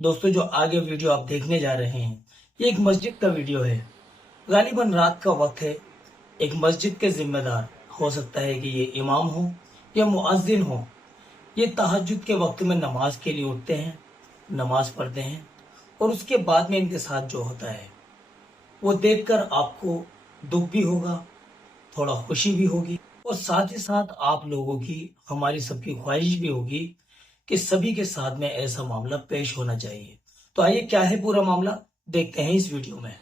दोस्तों, जो आगे वीडियो आप देखने जा रहे हैं ये एक मस्जिद का वीडियो है। गालिबन रात का वक्त है। एक मस्जिद के जिम्मेदार, हो सकता है कि ये इमाम हो या मुअज्जिन हो, ये तहज्जुद के वक्त में नमाज के लिए उठते हैं, नमाज पढ़ते हैं और उसके बाद में इनके साथ जो होता है वो देखकर आपको दुख भी होगा, थोड़ा खुशी भी होगी और साथ ही साथ आप लोगों की, हमारी सबकी ख्वाहिश भी होगी कि सभी के साथ में ऐसा मामला पेश होना चाहिए। तो आइए, क्या है पूरा मामला, देखते हैं इस वीडियो में।